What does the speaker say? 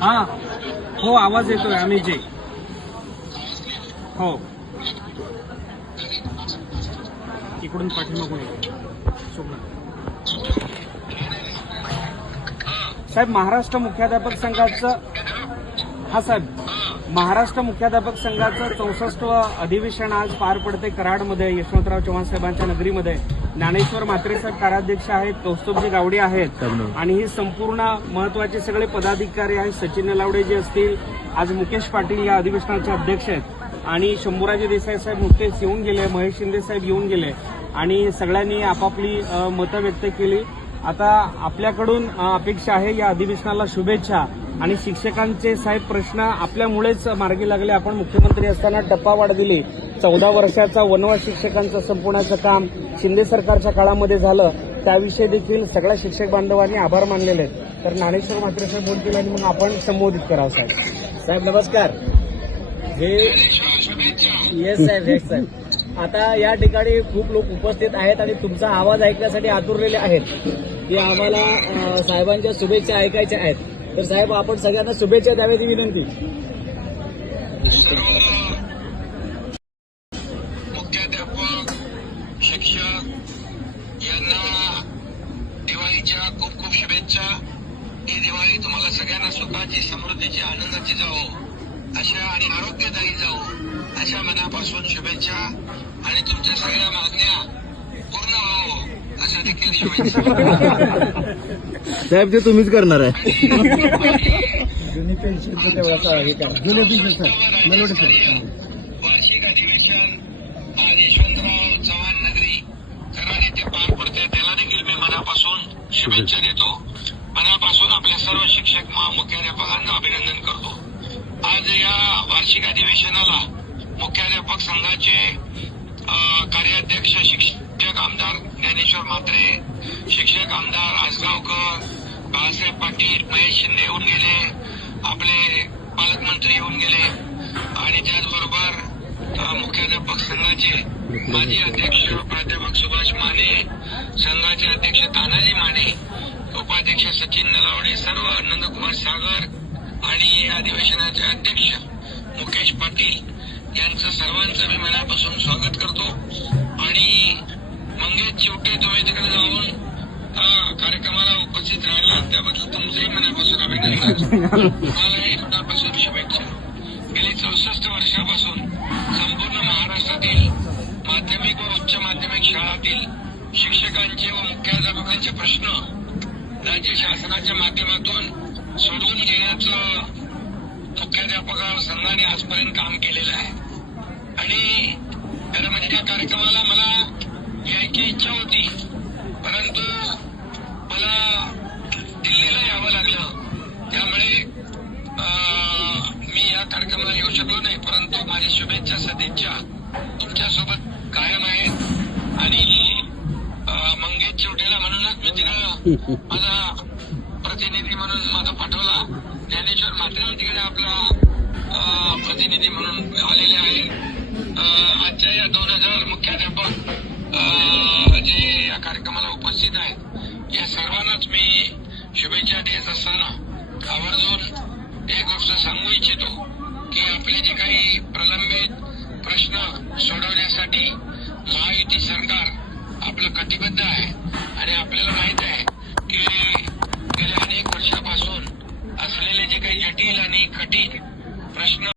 हा. हो आवाज येतोय आम्ही जे. हो. इकडून पाठीमागून सोबत. साहेब महाराष्ट्र मुख्याध्यापक संघाचं हा साहेब. महाराष्ट्र मुख्याध्यापक संघाचं चौसष्ट अधिवेशन आज पार पडते कराडमध्ये. यशवंतराव चव्हाण साहेबांच्या नगरीमध्ये. ज्ञानेश्वर म्हात्रे साहेब कार्याध्यक्ष आहेत कौस्तुभजी गावडे आहेत. आणि ही संपूर्ण महत्त्वाचे सगळे पदाधिकारी आहेत. सचिन नलावडे जे असतील आज मुकेश पाटील या अधिवेशनाचे अध्यक्ष आहेत. आणि शंभूराजे देसाई साहेब नुकतेच येऊन गेले महेश शिंदे साहेब येऊन गेले. आणि सगळ्यांनी आपापली मतं व्यक्त केली. आता आपल्याकडून अपेक्षा आहे या अधिवेशनाला शुभेच्छा. आणि शिक्षकांचे साहेब प्रश्न आपल्यामुळेच मार्गी लागले. आपण मुख्यमंत्री असताना टप्पावाढ दिली. चौदा वर्षाचा वनवास शिक्षकांचं संपवण्याचं काम शिंदे सरकारच्या काळामध्ये झालं. त्याविषयी देखील सगळ्या शिक्षक बांधवांनी आभार मानलेले आहेत. तर ज्ञानेश्वर म्हात्रे साहेब बोलतील आणि मग आपण संबोधित करावं साहेब. साहेब नमस्कार. हे येस साहेब येस साहेब. आता या ठिकाणी खूप लोक उपस्थित आहेत आणि तुमचा आवाज ऐकण्यासाठी आतुरलेले आहेत. की आम्हाला साहेबांच्या शुभेच्छा ऐकायच्या आहेत. तर साहेब आपण सगळ्यांना शुभेच्छा द्याव्यात विनंती मुख्याध्यापक शिक्षक यांना दिवाळीच्या खूप खूप शुभेच्छा ही दिवाळी तुम्हाला सगळ्यांना सुखाची समृद्धीची आनंदाची जावो अशा आणि आरोग्यदायी जावो अशा मनापासून शुभेच्छा आणि तुमच्या सगळ्या मागण्या पूर्ण व्हावो अशा देखील शुभेच्छा साहेब ते तुम्हीच करणार आहे. जुनी पेन्शनचं तेवढा हे करा. वार्षिक अधिवेशन आज यशवंतराव चव्हाण नगरी कराड येथे पार पडते. त्याला देखील मी मनापासून शुभेच्छा देतो. मनापासून आपल्या सर्व शिक्षक महा मुख्याध्यापकांना अभिनंदन करतो. आज या वार्षिक अधिवेशनाला मुख्याध्यापक संघाचे अ, कार्याध्यक्ष शिक्षक आमदार ज्ञानेश्वर म्हात्रे शिक्षक आमदार आसगावकर बाळासाहेब पाटील महेश शिंदे येऊन गेले. आपले पालकमंत्री येऊन गेले. आणि त्याचबरोबर मुख्याध्यापक संघाचे माजी अध्यक्ष प्राध्यापक सुभाष माने संघाचे अध्यक्ष तानाजी माने उपाध्यक्ष सचिन नलावडे सर्व नंदकुमार सागर आणि अधिवेशनाचे अध्यक्ष मुकेश पाटील यांचं सर्वांचं मी मनापासून स्वागत करतो. आणि मंगेश चिवटे तुम्ही तिकडे जाऊन अ, कार्यक्रमाला उपस्थित राहिला त्याबद्दल तुमचंही मनापासून अभिनंदन. तुम्हालाही मनापासून शुभेच्छा. गेली चौसष्ट वर्षापासून संपूर्ण महाराष्ट्रातील माध्यमिक व उच्च माध्यमिक शाळातील शिक्षकांचे व मुख्याध्यापकांचे प्रश्न राज्य शासनाच्या माध्यमातून सोडवून घेण्याचं मुख्याध्यापक संघाने आजपर्यंत काम केलेलं आहे. आणि खरं म्हणजे त्या कार्यक्रमाला मला यायची इच्छा होती. माझ्या शुभेच्छा सदिच्छा. तुमच्यासोबत कायम आहे. आणि मंगेश चिवटेला म्हणूनच मी तिकडं माझा प्रतिनिधी म्हणून माझा पाठवला. ज्ञानेश्वर म्हात्रे तिकडे आपला प्रतिनिधी म्हणून आलेले आहेत आजच्या या दोन हजार मुख्याध्यापक अं, जे या कार्यक्रमाला उपस्थित आहेत या सर्वांनाच मी शुभेच्छा देत असताना आवर्जून एक गोष्ट सांगू इच्छितो की आपले जे काही प्रश्न सोडवण्यासाठी महायुती सरकार आपलं कटिबद्ध आहे.